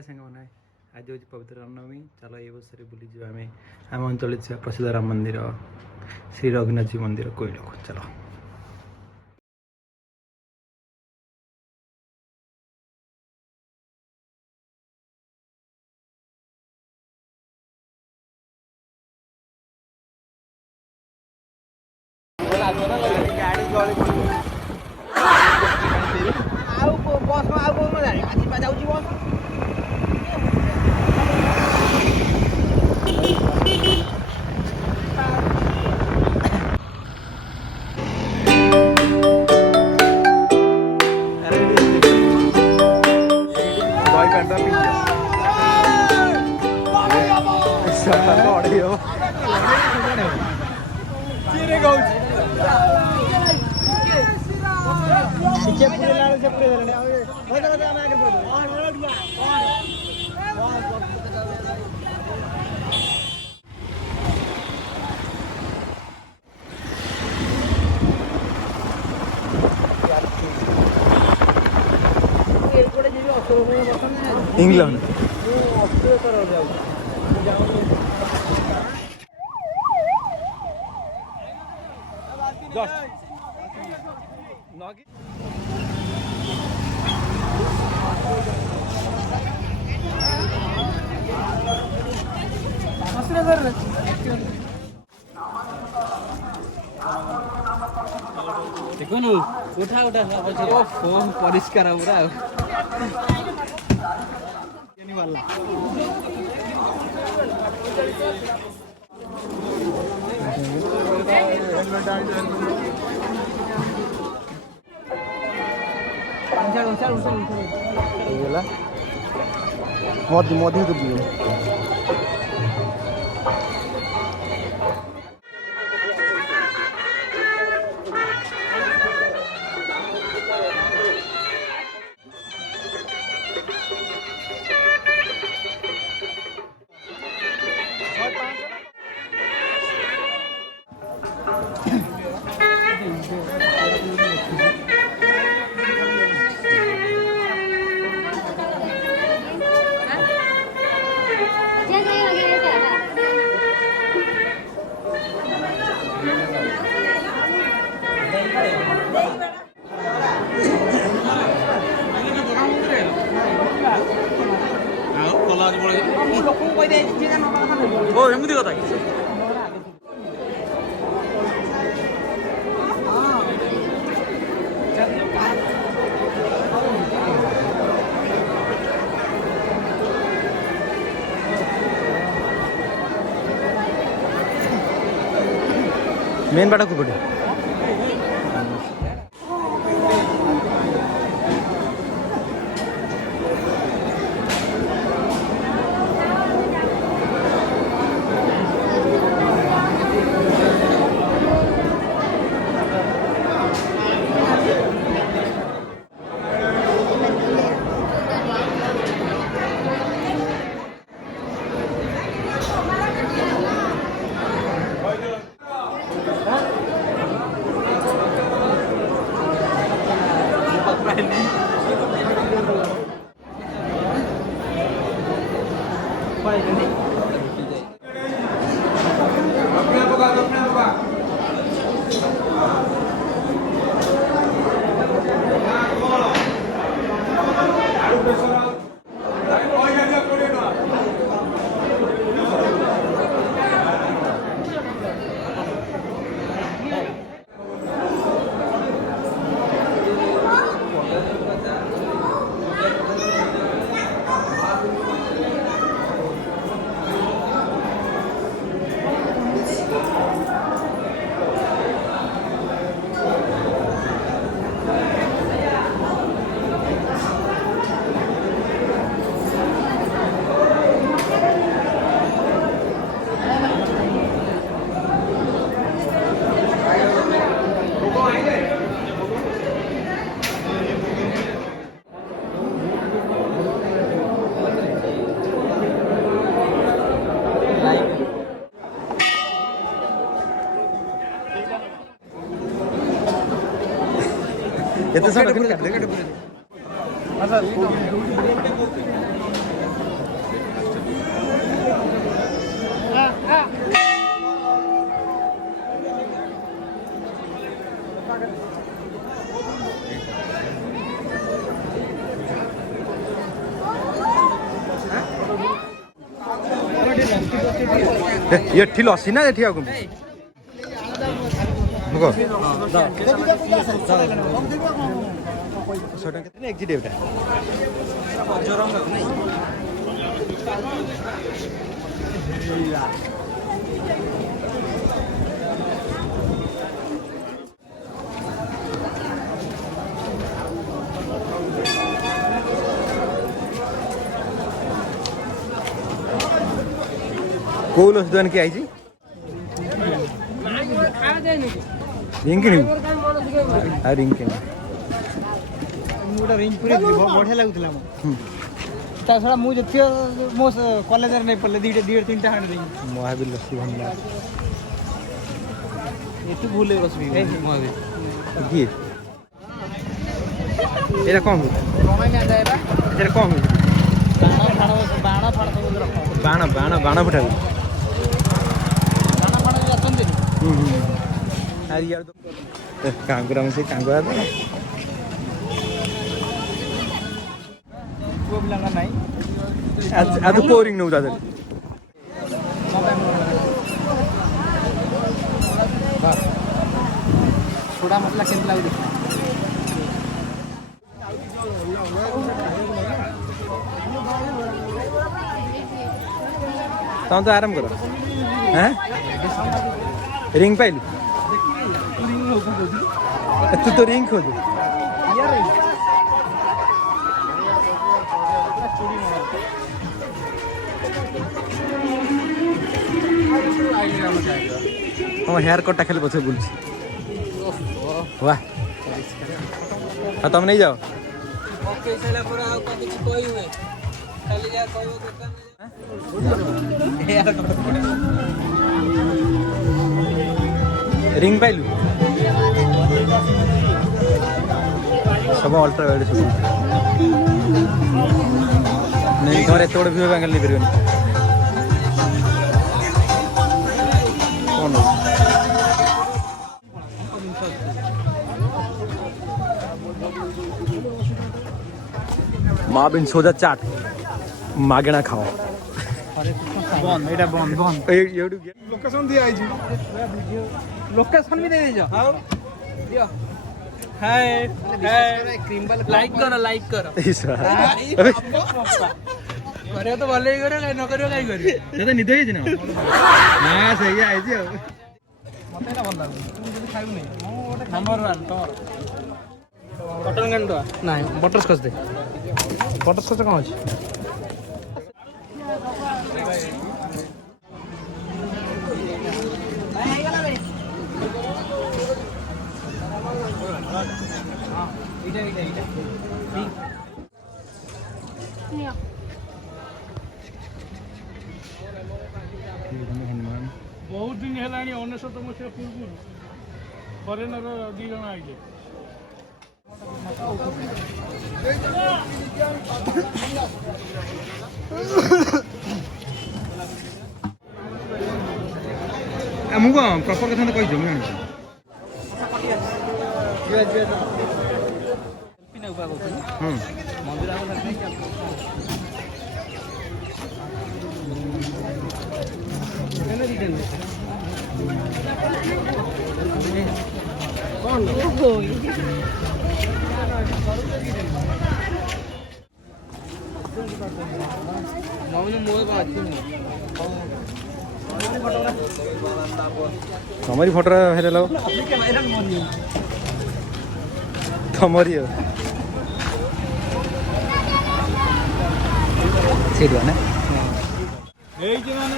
हाय सांग मैंने आज हूँ पवित्र रामनवमी चलो ये वर्ष बुली आम आम अंचल प्रसिद्ध राम मंदिर श्री रघुनाथ जी मंदिर कोइल को चलो इंग्लैंड देखो नी उठा उठा फोन परिष्कार पूरा मोदी मोदी तो दिए ଏମିତି କଥା କି मेन बाटा को पड़े ଏତେ ସାରା ଏଠି ଲସି ନା ଏଠି ଆଉ କଣ ଭୋଗ 100 ଟଙ୍କା କେତେ ଏକ୍ଜିଟ୍ ଏଇଟା କୋଉ ଲସି ଦୋକାନ କିଏ ଆଇଛି ରିଙ୍ଗ କିଣିବୁ ଆଉ ରିଙ୍ଗ କିଣିବୁ ବଢିଆ ଲାଗୁଥିଲା ତା ଛଡ଼ା ମୁଁ ଯେତିକ ମୋ କଲେଜରେ ନେଇ ପଡ଼ିଲେ ଦୁଇଟା 3ଟା ହାଣ୍ଡ ଦେଇ ମହାବୀର ଲସି ଭଲ ଲାଗେ ଏଠୁ ଭୁଲ ରସି ମହାବୀର କିଏ ଏଇଟା କ'ଣ ହୁଏ ଏଥିରେ କ'ଣ ହୁଏ ବାଣ ବାଣ ବାଣ ଫୁଟା ହୁଏ କାଙ୍ଗୁରା ମିଶେଇ କାଙ୍ଗୁରା ତ ପୁଅ ପିଲାଙ୍କ ନାହିଁ ଆଉ ତୁ କୋଉ ରିଙ୍ଗ ନେବୁ ତା ଦେହରେ ଛୋଡ଼ା ମସଲା କେମିତି ଲାଗୁଛି ତମେ ତ ଆରାମ କର ହଁ ରିଙ୍ଗ ପାଇଲୁ ତୁ ତ ରିଙ୍ଗ ଖୋଜୁ ହଁ ହେୟାର କଟ୍ଟା ଖାଲି ପଛରେ ବୁଲୁଛି ବାହ ଆଉ ତମେ ନେଇଯାଅ ପକେଇ ସାରିଲା ପରେ ଆଉ କଣ କିଛି କହିହୁଏ ଖାଲି ଯାହା କହିବ ରିଙ୍ଗ ପାଇଲୁ ସବୁ ଅଲ୍ଟ୍ରା ଭାଇଲେଟ୍ ସବୁ ନାଇଁ ଘରେ ଏତେ ବଡ଼ ଭିଡ଼ିଓ ବାଙ୍ଗାଲ ନେଇପାରିବନି କ'ଣ ମହାବିନ ସୋଜା ଚାଟ ମାଗଣା ଖାଅ ବନ୍ଦ ଏଇଟା ବନ୍ଦ ବନ୍ଦ ଏଇଠୁ ଲୋକେସନ ଦିଆ ହେଇଛି ଲୋକେସନ ବି ଦେଇ ଦେଇଛ ଆଉ ଦିଅ ହାଏ ଲାଇକ୍ କର କରିବ ତ ଭଲ ହେଇ କରିବ ନ କରିବ କାହିଁ କରିବ ତତେ ନିଦ ହେଇଛି ନା ସେଇଆ ହେଇଛି ଆଉ ମତେ ଏଇଟା ଭଲ ଲାଗୁଛି ତୁ ଯଦି ଖାଇବୁନି ମୁଁ ଗୋଟେ ନମ୍ବର 1 ତମର କଟନ ଗାଣ୍ଡ ନାଇଁ ବଟରସ୍କଚ୍ ଦେ ବଟରସ୍କଚ୍ କ'ଣ ଅଛି ବହୁତ ଦିନ ହେଲାଣି 19 ମସିହା ପୂର୍ବରୁ ଫରେନର 2 ଜଣ ଆଇଲେ ମୁଁ କ'ଣ ପ୍ରପର କଥା ତ କହିଛ ମୁଁ ଜାଣିଛି ତମରି ଫଟୋ ଭାଇରାଲ ହବ ତମରି ଆଉ ସେଇଠୁ ନା ହେଇଛି ମାନେ